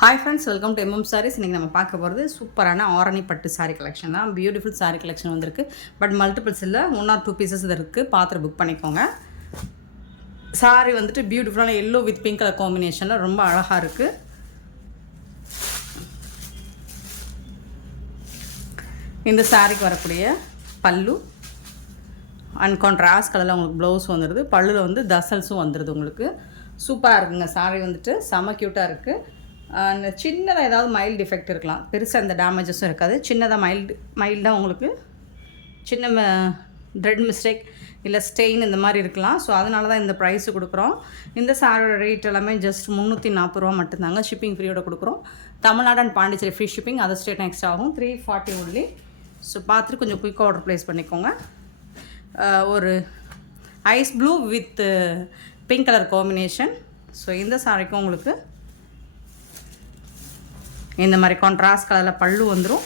Hi friends, welcome to MM Sarees. இன்றைக்கி நம்ம பார்க்க போகிறது சூப்பரான ஆரணி பட்டு சாரீ கலெக்ஷன் தான். பியூட்டிஃபுல் சாரீ கலெக்ஷன் வந்திருக்கு. பட் மல்டிபிள்ஸ் இல்லை, 1 or 2 பீசஸ் இது இருக்குது. பார்த்து புக் பண்ணிக்கோங்க. சாரீ வந்துட்டு பியூட்டிஃபுல்லான எல்லோ வித் பிங்க் கலர் காம்பினேஷனில் ரொம்ப அழகாக இருக்குது. இந்த சாரீக்கு வரக்கூடிய பல்லு அண்ட் கான்ட்ராஸ்ட் கலரில் உங்களுக்கு ப்ளவுஸ் வந்துடுது. பல்லுவில் வந்து தசல்ஸும் வந்துடுது. உங்களுக்கு சூப்பராக இருக்குங்க. சாரீ வந்துட்டு செம்ம க்யூட்டாக இருக்குது. அண்ட் சின்னதாக ஏதாவது மைல்டு டிஃபெக்ட் இருக்கலாம், பெருசாக எந்த டேமேஜஸும் இருக்காது. சின்னதாக மைல்டாக உங்களுக்கு சின்ன த்ரெட் மிஸ்டேக் இல்லை ஸ்டெயின் இந்த மாதிரி இருக்கலாம். ஸோ அதனால தான் இந்த ப்ரைஸு கொடுக்குறோம். இந்த சாரியோட ரேட் எல்லாமே ஜஸ்ட் 340 ரூபா மட்டும்தாங்க. ஷிப்பிங் ஃப்ரீயோட கொடுக்குறோம். Tamil Nadu and Pondicherry free shipping, other state next ஆகும். 340 ஒன்லி. ஸோ பார்த்துட்டு கொஞ்சம் குயிக்காக ஆர்டர் ப்ளேஸ் பண்ணிக்கோங்க. ஒரு ice blue with pink colour combination. So இந்த சாரிக்கும் உங்களுக்கு இந்த மாதிரி கான்ட்ராஸ்ட் கலரில் பல்லு வந்துடும்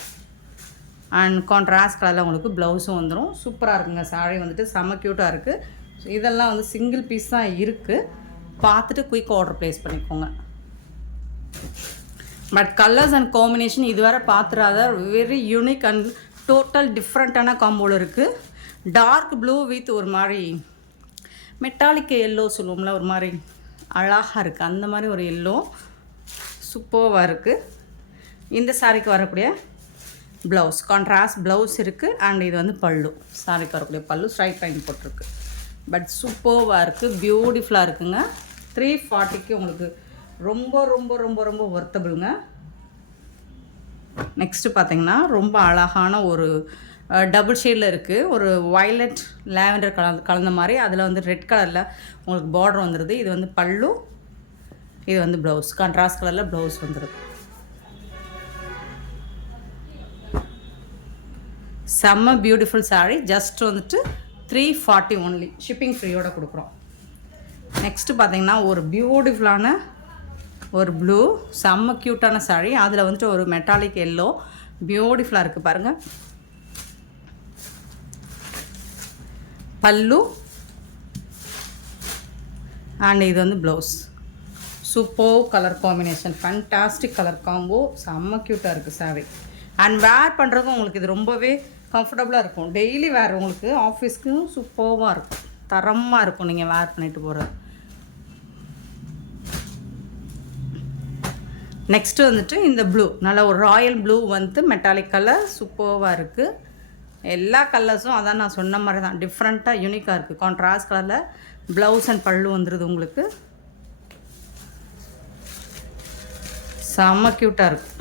அண்ட் கான்ட்ராஸ்ட் கலரில் உங்களுக்கு ப்ளவுஸும் வந்துடும். சூப்பராக இருக்குங்க. சாரீ வந்துட்டு செம்ம க்யூட்டாக இருக்குது. ஸோ இதெல்லாம் வந்து சிங்கிள் பீஸ் தான் இருக்குது. பார்த்துட்டு குயிக்காக ஆர்டர் ப்ளேஸ் பண்ணிக்கோங்க. பட் கலர்ஸ் அண்ட் காம்பினேஷன் இதுவரை பார்த்துறாத வெரி யூனிக் அண்ட் டோட்டல் டிஃப்ரெண்ட்டான காம்போவில் இருக்குது. டார்க் ப்ளூ வித் ஒரு மாதிரி மெட்டாலிக் எல்லோ சொல்லுவோம்ல, ஒரு மாதிரி அழகாக இருக்குது. அந்த மாதிரி ஒரு எல்லோ சூப்பராக இருக்குது. இந்த சாரிக்கு வரக்கூடிய ப்ளவுஸ் கான்ட்ராஸ்ட் ப்ளவுஸ் இருக்குது. அண்ட் இது வந்து பல்லு. சாரிக்கு வரக்கூடிய பல்லு ஸ்ட்ரைட் லைன் போட்டிருக்கு. பட் சூப்பராக இருக்குது, பியூட்டிஃபுல்லாக இருக்குங்க. 340க்கு உங்களுக்கு ரொம்ப ரொம்ப ரொம்ப ரொம்ப ஒர்த்தபிளுங்க. நெக்ஸ்ட்டு பார்த்திங்கன்னா ரொம்ப அழகான ஒரு டபுள் ஷேடில் இருக்குது. ஒரு வயலட் லேவெண்டர் கலந்த மாதிரி, அதில் வந்து ரெட் கலரில் உங்களுக்கு பார்டர் வந்துடுது. இது வந்து பல்லு, இது வந்து ப்ளவுஸ். கான்ட்ராஸ்ட் கலரில் ப்ளவுஸ் வந்துடுது. செம்ம பியூட்டிஃபுல் சாரீ. ஜஸ்ட் வந்துட்டு 340 ஒன்லி. ஷிப்பிங் ஃப்ரீயோடு கொடுக்குறோம். நெக்ஸ்ட்டு பார்த்திங்கன்னா ஒரு பியூட்டிஃபுல்லான ஒரு ப்ளூ செம்ம க்யூட்டான சாரீ. அதில் வந்துட்டு ஒரு மெட்டாலிக் எல்லோ பியூட்டிஃபுல்லாக இருக்குது பாருங்கள். பல்லு அண்ட் இது வந்து blouse. Super colour combination, fantastic colour combo. செம்ம க்யூட்டாக இருக்குது சாரீ. அண்ட் வேர் பண்ணுறதுக்கும் உங்களுக்கு இது ரொம்பவே கம்ஃபர்டபுளாக இருக்கும். டெய்லி வேர் உங்களுக்கு ஆஃபீஸ்க்கும் சூப்பராக இருக்கும், தரமாக இருக்கும் நீங்கள் வேர் பண்ணிட்டு போகிறது. நெக்ஸ்ட்டு வந்துட்டு இந்த ப்ளூ, நல்ல ஒரு ராயல் ப்ளூ வந்து மெட்டாலிக் கலர் சூப்பராக இருக்குது. எல்லா கலர்ஸும் அதான் நான் சொன்ன மாதிரி தான், டிஃப்ரெண்ட்டாக யூனிக்காக இருக்குது. கான்ட்ராஸ்ட் கலரில் ப்ளவுஸ் அண்ட் பல்லு வந்துடுது. உங்களுக்கு செம்ம க்யூட்டாக இருக்குது.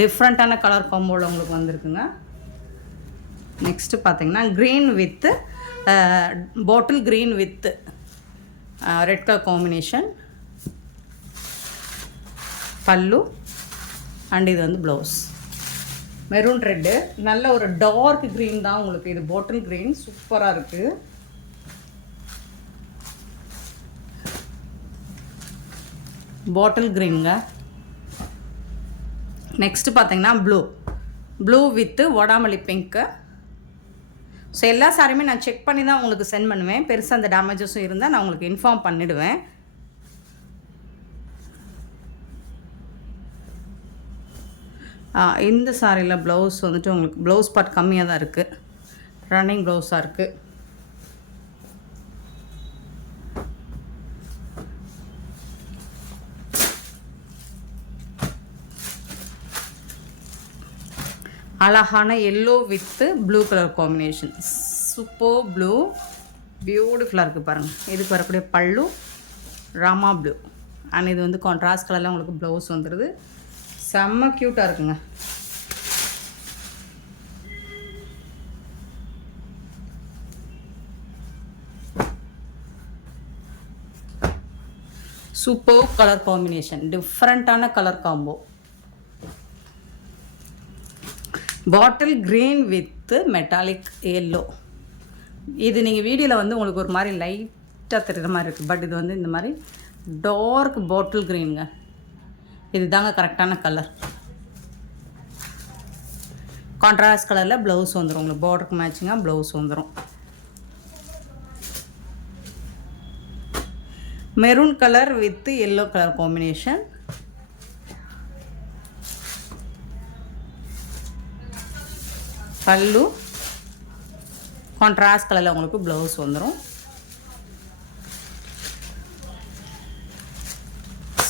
டிஃப்ரெண்ட்டான கலர் காம்போவில் உங்களுக்கு வந்திருக்குங்க. நெக்ஸ்ட்டு பார்த்திங்கன்னா green with bottle green with red colour combination. பல்லு அண்ட் இது வந்து ப்ளவுஸ். மெரூன் ரெட்டு, நல்ல ஒரு டார்க் க்ரீன் தான் உங்களுக்கு. இது பாட்டில் க்ரீன் சூப்பராக இருக்குது. பாட்டில் க்ரீனுங்க. நெக்ஸ்ட்டு பார்த்திங்கன்னா ப்ளூ வித்து வடாமல்லி பிங்க்கு. ஸோ எல்லா சாரியுமே நான் செக் பண்ணி தான் உங்களுக்கு சென்ட் பண்ணுவேன். பெருசாக அந்த டேமேஜஸும் இருந்தால் நான் உங்களுக்கு இன்ஃபார்ம் பண்ணிவிடுவேன். இந்த சாரியில் ப்ளவுஸ் வந்துட்டு உங்களுக்கு ப்ளவுஸ் பார்ட் கம்மியாக தான் இருக்குது. ரன்னிங் ப்ளவுஸாக இருக்குது. அழகான yellow with blue colour combination. Super blue பியூட்டிஃபுல்லாக இருக்குது பாருங்கள். இதுக்கு வரக்கூடிய பல்லு ராமா ப்ளூ அண்ட் இது வந்து கான்ட்ராஸ்ட் கலரில் உங்களுக்கு ப்ளவுஸ் வந்துடுது. செம்ம க்யூட்டாக இருக்குங்க. சூப்பர் கலர் காம்பினேஷன், டிஃப்ரெண்ட்டான colour combo. Bottle green with metallic yellow. இது நீங்கள் வீடியோவில் வந்து உங்களுக்கு ஒரு மாதிரி லைட்டாக தெரிகிற மாதிரி இருக்குது. பட் இது வந்து இந்த மாதிரி டார்க் பாட்டில் க்ரீனுங்க. இது தாங்க கரெக்டான கலர். கான்ட்ராஸ்ட் கலரில் ப்ளவுஸ் வந்துடும். உங்களுக்கு பார்டருக்கு மேட்சிங்காக ப்ளவுஸ் வந்துடும். Maroon colour with yellow colour combination. பல்லு கான்ட்ராஸ்ட் கலரில் உங்களுக்கு ப்ளவுஸ் வந்துடும்.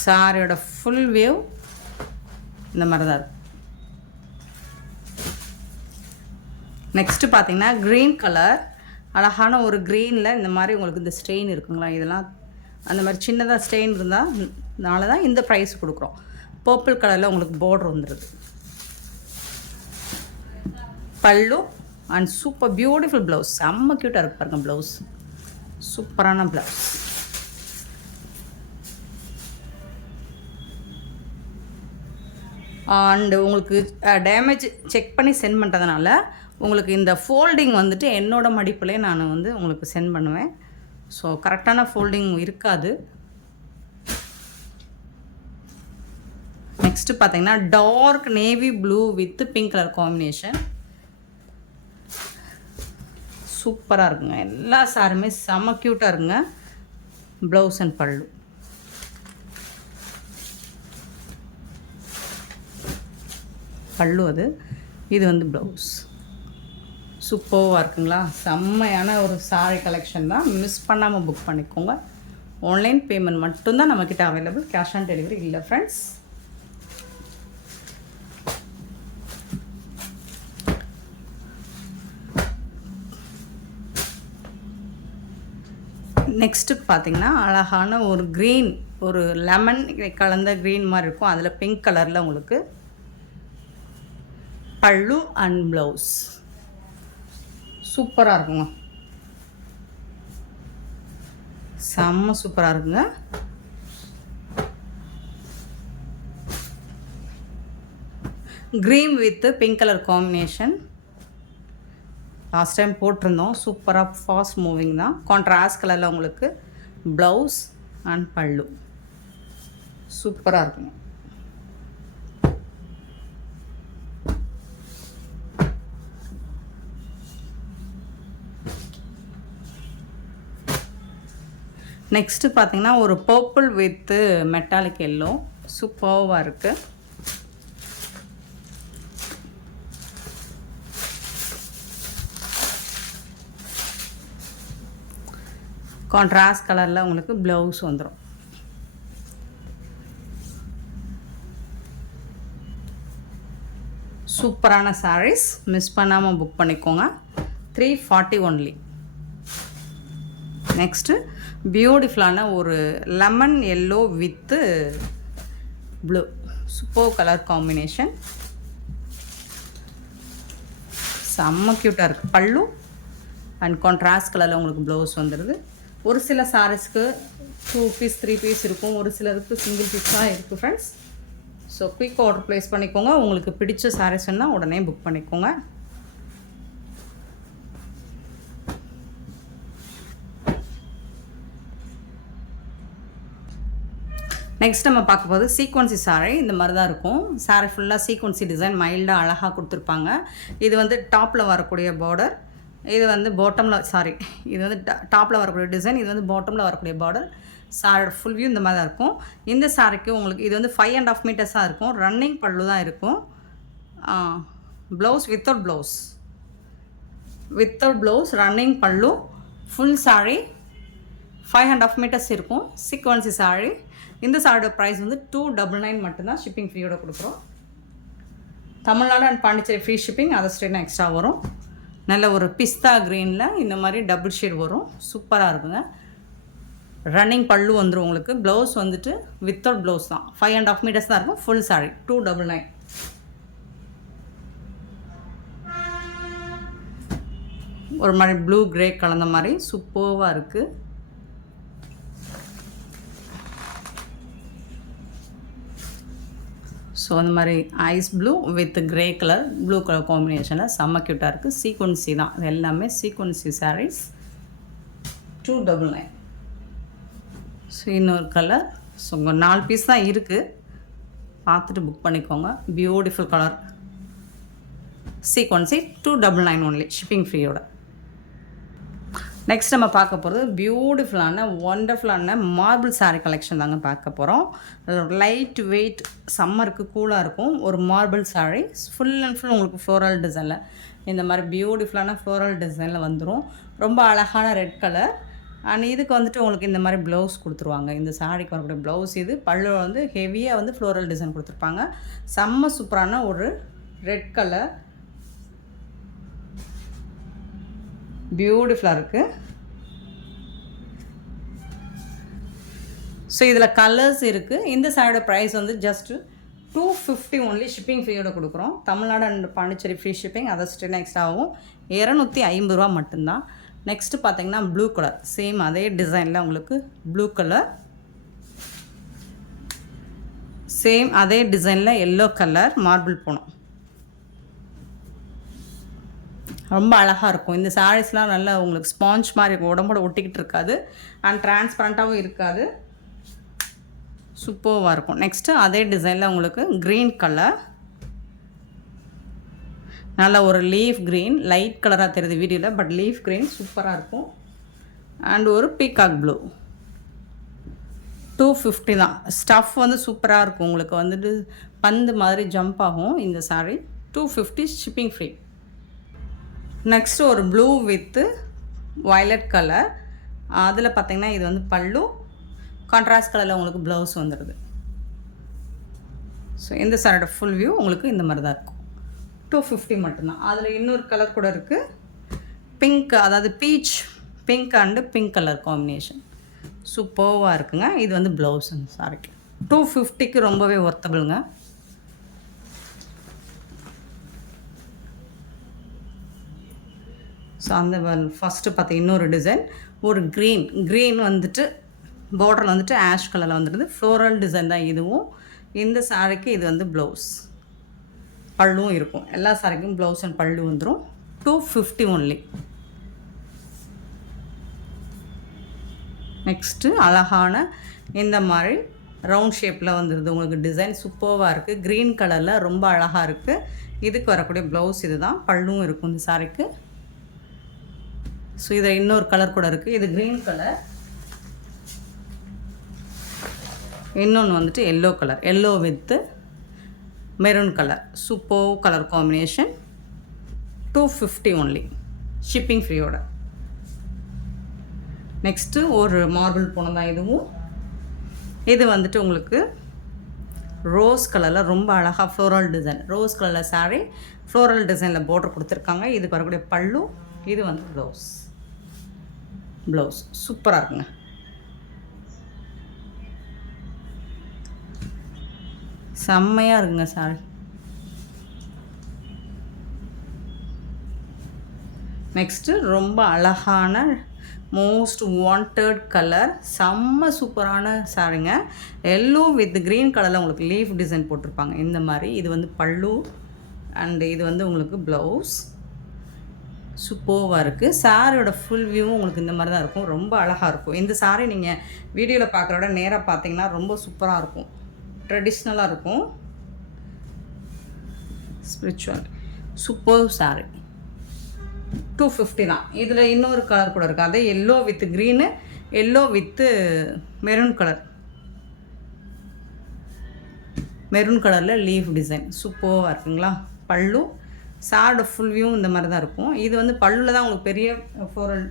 சாரியோட ஃபுல் வியூ இந்த மாதிரி தான் இருக்கும். நெக்ஸ்ட்டு பார்த்தீங்கன்னா க்ரீன் கலர், அழகான ஒரு க்ரீனில் இந்த மாதிரி உங்களுக்கு இந்த ஸ்டெயின் இருக்குங்களா, இதெல்லாம் அந்த மாதிரி சின்னதாக ஸ்டெயின் இருந்தால் தான் இந்த ப்ரைஸ் கொடுக்குறோம். பர்பிள் கலரில் உங்களுக்கு பார்டர் வந்துடுது. பல்லு அண்ட் சூப்பர் பியூட்டிஃபுல் ப்ளவுஸ், செம்ம க்யூட்டாக இருக்கு பாருங்கள் ப்ளவுஸ், சூப்பரான ப்ளவுஸ். அண்டு உங்களுக்கு டேமேஜ் செக் பண்ணி சென்ட் பண்ணுறதுனால உங்களுக்கு இந்த ஃபோல்டிங் வந்துட்டு என்னோடய மடிப்பிலே நான் வந்து உங்களுக்கு சென்ட் பண்ணுவேன். ஸோ கரெக்டான ஃபோல்டிங் இருக்காது. நெக்ஸ்ட்டு பார்த்தீங்கன்னா dark navy blue with pink colour combination, சூப்பராக இருக்குங்க. எல்லா சாருமே செம்ம க்யூட்டாக இருக்குங்க. ப்ளவுஸ் அண்ட் பல்லு. பல்லு அது, இது வந்து ப்ளவுஸ். சூப்பராக இருக்குங்களா, செம்மையான ஒரு சாரி கலெக்ஷன் தான். மிஸ் பண்ணாமல் புக் பண்ணிக்கோங்க. ஆன்லைன் பேமெண்ட் மட்டும்தான் நம்மக்கிட்ட அவைலபிள், கேஷ் ஆன் டெலிவரி இல்லை ஃப்ரெண்ட்ஸ். நெக்ஸ்ட்டு பார்த்திங்கன்னா அழகான ஒரு க்ரீன், ஒரு லெமன் கலந்த க்ரீன் மாதிரி இருக்கும், அதில் பிங்க் கலரில் உங்களுக்கு பல்லு அண்ட் ப்ளவுஸ். சூப்பராக இருக்குங்க, செம்ம சூப்பராக இருக்குங்க. Green with pink colour combination last time போட்டிருந்தோம். சூப்பராக ஃபாஸ்ட் மூவிங் தான். கான்ட்ராஸ்ட் கலரில் உங்களுக்கு ப்ளவுஸ் அண்ட் பல்லு சூப்பராக இருக்குங்க. நெக்ஸ்ட்டு பார்த்தீங்கன்னா ஒரு பர்பிள் வித்து மெட்டாலிக் எல்லோ, சூப்பராக இருக்குது. கான்ட்ராஸ்ட் கலரில் உங்களுக்கு ப்ளவுஸ் வந்துடும். சூப்பரான சாரீஸ், மிஸ் பண்ணாமல் புக் பண்ணிக்கோங்க. 340 ஒன்லி. நெக்ஸ்ட்டு பியூட்டிஃபுல்லான ஒரு lemon yellow with blue, super colour combination, செம்ம க்யூட்டாக இருக்குது. பல்லு அண்ட் கான்ட்ராஸ்ட் கலரில் உங்களுக்கு ப்ளவுஸ் வந்துடுது. ஒரு சில சாரீஸ்க்கு 2 பீஸ் 3 பீஸ் இருக்கும், ஒரு சிலருக்கு சிங்கிள் பீஸ் தான் இருக்குது friends. So quick order place பண்ணிக்கோங்க. உங்களுக்கு பிடிச்ச சாரீஸ்ன்னா உடனே புக் பண்ணிக்கோங்க. நெக்ஸ்ட் நம்ம பார்க்க போது சீக்வன்சி சாரீ. இந்த மாதிரி தான் இருக்கும். சாரீ ஃபுல்லாக சீக்வன்சி டிசைன் மைல்டாக அழகாக கொடுத்துருப்பாங்க. இது வந்து டாப்பில் வரக்கூடிய பார்டர், இது வந்து பாட்டமில் இது வந்து டாப்பில் வரக்கூடிய டிசைன், இது வந்து பாட்டமில் வரக்கூடிய பார்டர். சாரியோட ஃபுல் வியூ இந்த மாதிரி தான் இருக்கும். இந்த சாரிக்கு உங்களுக்கு இது வந்து 5.5 மீட்டர்ஸாக இருக்கும். ரன்னிங் பல்லு தான் இருக்கும். ப்ளவுஸ் வித்தவுட் ப்ளவுஸ் ரன்னிங் பல்லு. ஃபுல் சாரீ 5.5 மீட்டர்ஸ் இருக்கும். சீக்வன்சி சாரீ. இந்த சாரியோட ப்ரைஸ் வந்து 299 மட்டும்தான். ஷிப்பிங் ஃப்ரீயோட கொடுக்குறோம். Tamil Nadu and Pondicherry free shipping, other ஸ்டேட்னா எக்ஸ்ட்ரா வரும். நல்ல ஒரு பிஸ்தா க்ரீனில் இந்த மாதிரி டபுள் ஷேட் வரும். சூப்பராக இருக்குங்க. ரன்னிங் பல்லு வந்துடும் உங்களுக்கு. ப்ளவுஸ் வந்துட்டு வித்தவுட் ப்ளவுஸ் தான். 5.5 மீட்டர்ஸ் தான் இருக்கும். ஃபுல் சாரீ 299. ஒரு மாதிரி ப்ளூ கிரே கலந்த மாதிரி சூப்பராக இருக்குது. ஸோ அந்த மாதிரி ice blue with grey colour blue colour காம்பினேஷனில் செம்ம க்யூட்டாக இருக்குது. சீக்வன்சி தான், இது எல்லாமே சீக்வன்சி சாரீஸ். 299. ஸோ இன்னொரு கலர். ஸோ உங்கள் 4 பீஸ் தான் இருக்குது, பார்த்துட்டு புக் பண்ணிக்கோங்க. Beautiful colour sequence 299 only, shipping ஃப்ரீயோட. நெக்ஸ்ட் நம்ம பார்க்க போகிறது பியூட்டிஃபுல்லான ஒண்டர்ஃபுல்லான மார்பிள் சாரீ கலெக்ஷன் தாங்க பார்க்க போகிறோம். லைட் வெயிட், சம்மருக்கு கூலாக இருக்கும் ஒரு marble sari. Full and full உங்களுக்கு ஃப்ளோரல் டிசைனில் இந்த மாதிரி பியூட்டிஃபுல்லான ஃப்ளோரல் டிசைனில் வந்துடும். ரொம்ப அழகான ரெட் கலர். அண்ட் இதுக்கு வந்துட்டு உங்களுக்கு இந்த மாதிரி ப்ளவுஸ் கொடுத்துருவாங்க. இந்த சாரீக்கு வரக்கூடிய ப்ளவுஸ் இது. பல்லு வந்து ஹெவியாக வந்து ஃப்ளோரல் டிசைன் கொடுத்துருப்பாங்க. செம்ம சூப்பரான ஒரு ரெட் கலர், பியூட்டிஃபுல்லாக இருக்குது. ஸோ இதில் கலர்ஸ் இருக்குது. இந்த சாரியோட ப்ரைஸ் வந்து ஜஸ்ட்டு 250 ஒன்லி. ஷிப்பிங் ஃப்ரீயோட கொடுக்குறோம். Tamil Nadu and Pondicherry free shipping, அதை ஸ்டில் எக்ஸ்ட்ரா ஆகும். 250 ரூபா மட்டும்தான். நெக்ஸ்ட்டு பார்த்தீங்கன்னா ப்ளூ கலர், சேம் அதே டிசைனில் உங்களுக்கு ப்ளூ கலர், சேம் அதே டிசைனில் எல்லோ கலர் மார்பிள் போனோம். ரொம்ப அழகாக இருக்கும். இந்த சாரீஸ்லாம் நல்லா உங்களுக்கு ஸ்பாஞ்ச் மாதிரி இருக்கும், உடம்போட ஒட்டிக்கிட்டு இருக்காது. அண்ட் டிரான்ஸ்பரண்ட்டாகவும் இருக்காது, சூப்பராக இருக்கும். நெக்ஸ்ட்டு அதே டிசைனில் உங்களுக்கு க்ரீன் கலர், நல்ல ஒரு லீஃப் க்ரீன், லைட் கலராக தெரியுது வீடியோவில், பட் லீஃப் க்ரீன் சூப்பராக இருக்கும். அண்ட் ஒரு பீகாக் ப்ளூ. 250 தான். ஸ்டஃப் வந்து சூப்பராக இருக்கும். உங்களுக்கு வந்துட்டு பந்து மாதிரி ஜம்ப் ஆகும் இந்த சாரீ. 250 shipping free. நெக்ஸ்ட்டு ஒரு ப்ளூ வித்து வயலட் கலர். அதில் பார்த்திங்கன்னா இது வந்து பல்லு, கான்ட்ராஸ்ட் கலரில் உங்களுக்கு ப்ளவுஸ் வந்துடுது. ஸோ இந்த சாரியோட ஃபுல் வியூ உங்களுக்கு இந்த மாதிரி தான் இருக்கும். 250 மட்டும்தான். அதில் இன்னொரு கலர் கூட இருக்குது, பிங்க், அதாவது beach pink and pink colour combination சூப்பராக இருக்குங்க. இது வந்து ப்ளவுஸ் அந்த சாரிக்கு. 250க்கு ரொம்பவே ஒர்த்தபிளுங்க. ஸோ அந்த ஃபஸ்ட்டு பார்த்து இன்னொரு டிசைன், ஒரு க்ரீன் வந்துட்டு பார்டரில் வந்துட்டு ஆஷ் கலரில் வந்துடுது. ஃப்ளோரல் டிசைன் தான் இதுவும். இந்த சாரிக்கு இது வந்து ப்ளவுஸ், பல்லுவும் இருக்கும். எல்லா சாரிக்கும் ப்ளவுஸ் அண்ட் பல்லு வந்துடும். 250 ஒன்லி. நெக்ஸ்ட்டு அழகான இந்த மாதிரி ரவுண்ட் ஷேப்பில் வந்துடுது உங்களுக்கு. டிசைன் சூப்பராக இருக்குது. க்ரீன் கலரில் ரொம்ப அழகாக இருக்குது. இதுக்கு வரக்கூடிய ப்ளவுஸ் இது தான், பல்லுவும் இருக்கும் இந்த சாரிக்கு. ஸோ இதில் இன்னொரு கலர் கூட இருக்குது, இது க்ரீன் கலர். இன்னொன்று வந்துட்டு yellow colour, yellow with maroon colour, super colour combination. 250 only, shipping ஃப்ரீயோட. நெக்ஸ்ட்டு ஒரு மார்பிள் போனது தான் இதுவும். இது வந்துட்டு உங்களுக்கு ரோஸ் கலரில் ரொம்ப அழகாக ஃப்ளோரல் டிசைன், ரோஸ் கலரில் சாரீ ஃப்ளோரல் டிசைனில் பார்டர் கொடுத்துருக்காங்க. இதுக்கு வரக்கூடிய பல்லு, இது வந்து ப்ளவுஸ் சூப்பராக இருக்குங்க. செம்மையாக இருக்குங்க சாரி. நெக்ஸ்ட்டு ரொம்ப அழகான மோஸ்ட் வாண்டட் கலர், செம்ம சூப்பரான சாரிங்க. எல்லோ வித் க்ரீன் கலரில் உங்களுக்கு லீஃப் டிசைன் போட்டிருப்பாங்க இந்த மாதிரி. இது வந்து பல்லு அண்டு இது வந்து உங்களுக்கு ப்ளவுஸ். சூப்பராக இருக்குது. சாரியோட ஃபுல் வியூவும் உங்களுக்கு இந்த மாதிரி தான் இருக்கும். ரொம்ப அழகாக இருக்கும். இந்த சாரி நீங்கள் வீடியோவில் பார்க்குறோட நேராக பார்த்தீங்கன்னா ரொம்ப சூப்பராக இருக்கும், ட்ரெடிஷ்னலாக இருக்கும், ஸ்பிரிச்சுவல் சூப்பர் சாரி. 250 தான். இதில் இன்னொரு கலர் கூட இருக்குது, அதே yellow with green, yellow with maroon கலரில் லீஃப் டிசைன் சூப்பராக இருக்குங்களா. பல்லு, சாரோட ஃபுல் வியூ இந்த மாதிரி தான் இருக்கும். இது வந்து பல்லுவில் தான் உங்களுக்கு பெரிய ஃப்ளோரல்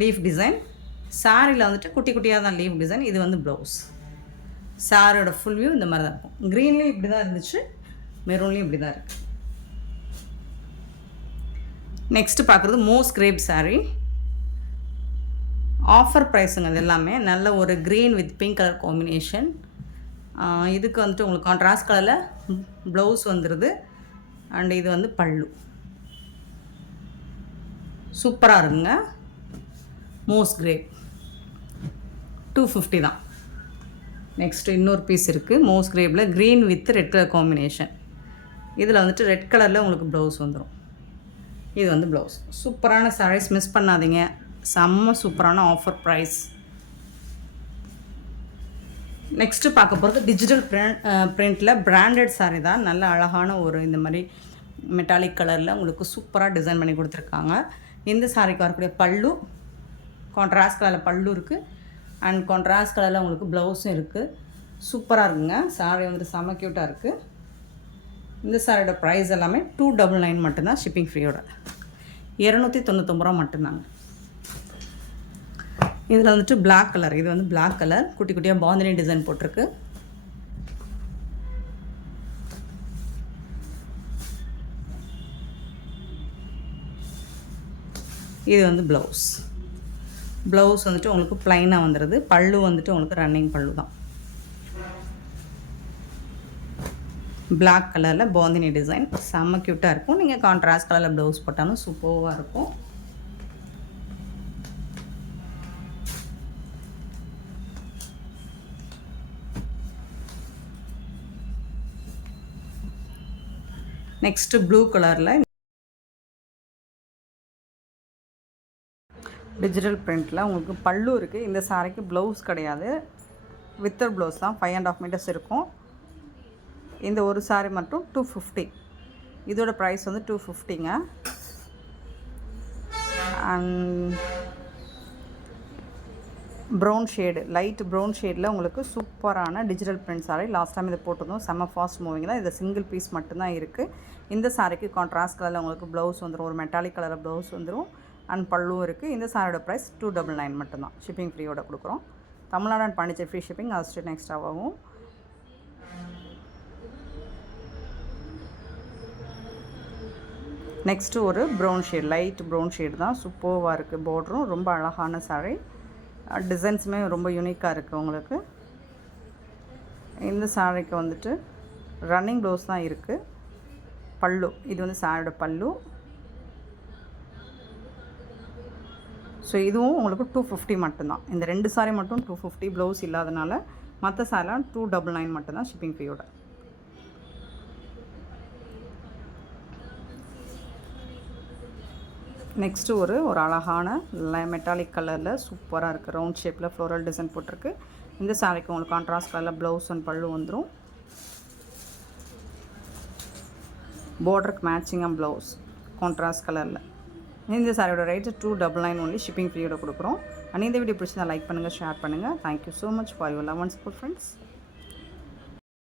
லீஃப் டிசைன், சாரியில் வந்துட்டு குட்டி குட்டியாக தான் லீஃப் டிசைன். இது வந்து ப்ளவுஸ். சாரோட ஃபுல் வியூ இந்த மாதிரி தான் இருக்கும். க்ரீன்லேயும் இப்படி தான் இருந்துச்சு, மெரூன்லேயும் இப்படி தான் இருக்குது. நெக்ஸ்ட்டு பார்க்குறது மோஸ் கிரேப் சாரீ. ஆஃபர் ப்ரைஸுங்க அது எல்லாமே. நல்ல ஒரு green with pink colour combination. இதுக்கு வந்துட்டு உங்களுக்கு கான்ட்ராஸ்ட் கலரில் ப்ளவுஸ் வந்துடுது. அண்ட் இது வந்து பல்லு. சூப்பராக இருக்குங்க. மோஸ் கிரேப் 250 தான். நெக்ஸ்ட்டு இன்னொரு பீஸ் இருக்குது மோஸ் கிரேப்பில், green with red colour combination. இதில் வந்துட்டு ரெட் கலரில் உங்களுக்கு ப்ளவுஸ் வந்துடும். இது வந்து ப்ளவுஸ். சூப்பரான சாரீஸ், மிஸ் பண்ணாதீங்க. செம்ம சூப்பரான ஆஃபர் ப்ரைஸ். நெக்ஸ்ட்டு பார்க்க போகிறது டிஜிட்டல் பிரிண்டில் பிராண்டட் சாரீ தான். நல்ல அழகான ஒரு இந்த மாதிரி மெட்டாலிக் கலரில் உங்களுக்கு சூப்பராக டிசைன் பண்ணி கொடுத்துருக்காங்க. இந்த சாரீக்கு வரக்கூடிய பல்லு, கான்ட்ராஸ்ட் கலரில் பல்லு இருக்குது. அண்ட் கான்ட்ராஸ்ட் கலரில் உங்களுக்கு ப்ளவுஸும் இருக்குது. சூப்பராக இருக்குங்க. சாரீ வந்துட்டு செம்ம க்யூட்டாக இருக்குது. இந்த சாரியோட ப்ரைஸ் எல்லாமே 299 மட்டும்தான், ஷிப்பிங் ஃப்ரீயோட. 299 ரூபா மட்டும்தாங்க. இதில் வந்துட்டு பிளாக் கலர், இது வந்து பிளாக் கலர், குட்டி குட்டியாக பாந்தினி டிசைன் போட்டிருக்கு. இது வந்து ப்ளவுஸ் வந்துட்டு உங்களுக்கு ப்ளைனாக வந்துடுது. பல்லு வந்துட்டு உங்களுக்கு ரன்னிங் பல்லு தான். பிளாக் கலரில் பாந்தினி டிசைன் செம்ம க்யூட்டாக இருக்கும். நீங்கள் கான்ட்ராஸ்ட் கலரில் ப்ளவுஸ் போட்டாலும் சூப்பராக இருக்கும். நெக்ஸ்ட்டு ப்ளூ கலரில் டிஜிட்டல் பிரிண்டில் உங்களுக்கு பல்லு இருக்குது. இந்த சாரிக்கு ப்ளவுஸ் கிடையாது, வித்தர் ப்ளவுஸ் தான். 5.5 மீட்டர்ஸ் இருக்கும். இந்த ஒரு சாரி மட்டும் 250. இதோட ப்ரைஸ் வந்து 250ங்க. And brown shade, light brown ஷேடில் உங்களுக்கு சூப்பரான digital print sari. Last time இதை போட்டிருந்தோம், செம்ம ஃபாஸ்ட் மூவிங் தான். இது சிங்கிள் பீஸ் மட்டும்தான் இருக்குது. இந்த சாரிக்கு கான்ட்ராஸ்ட் கலரில் உங்களுக்கு ப்ளவுஸ் வந்துடும், ஒரு மெட்டாலிக் கலரில் ப்ளவுஸ் வந்துடும். அண்ட் பல்லும் இருக்குது. இந்த சாரியோட ப்ரைஸ் 299 மட்டும்தான். ஷிப்பிங் ஃப்ரீயோட கொடுக்குறோம். Tamil Nadu and Pondicherry free shipping, அது ஸ்டேட் எக்ஸ்ட்ராவாகும். நெக்ஸ்ட்டு ஒரு brown shade, light brown shade தான். சூப்பராக இருக்குது. பார்டரும் ரொம்ப அழகான சாரி. டிசைன்ஸுமே ரொம்ப யூனிக்காக இருக்குது உங்களுக்கு. இந்த சாரிக்கு வந்துட்டு ரன்னிங் ப்ளவுஸ் தான் இருக்குது. பல்லு, இது வந்து சாரியோட பல்லு. ஸோ இதுவும் உங்களுக்கு 250 மட்டும்தான். இந்த 2 சாரி மட்டும் 250, ப்ளவுஸ் இல்லாதனால. மற்ற சாரிலாம் 299 மட்டும்தான் ஷிப்பிங் ஃப்ரீயோட. நெக்ஸ்ட்டு ஒரு அழகான மெட்டாலிக் கலரில் சூப்பராக இருக்குது. ரவுண்ட் ஷேப்பில் ஃப்ளோரல் டிசைன் போட்டிருக்கு. இந்த சாரிக்கு உங்களுக்கு கான்ட்ராஸ்ட் கலரில் ப்ளவுஸ் அண்ட் பல்லு வந்துடும். பார்டருக்கு மேட்சிங்காக ப்ளவுஸ் கான்ட்ராஸ்ட் கலரில். இந்த சாரியோட ரேட்டு 299 ஒன்லி, ஷிப்பிங் ஃப்ரீயோட கொடுக்குறோம். அண்ட் இந்த வீடியோ பிடிச்சா லைக் பண்ணுங்கள், ஷேர் பண்ணுங்கள். Thank you so much for your love and support friends.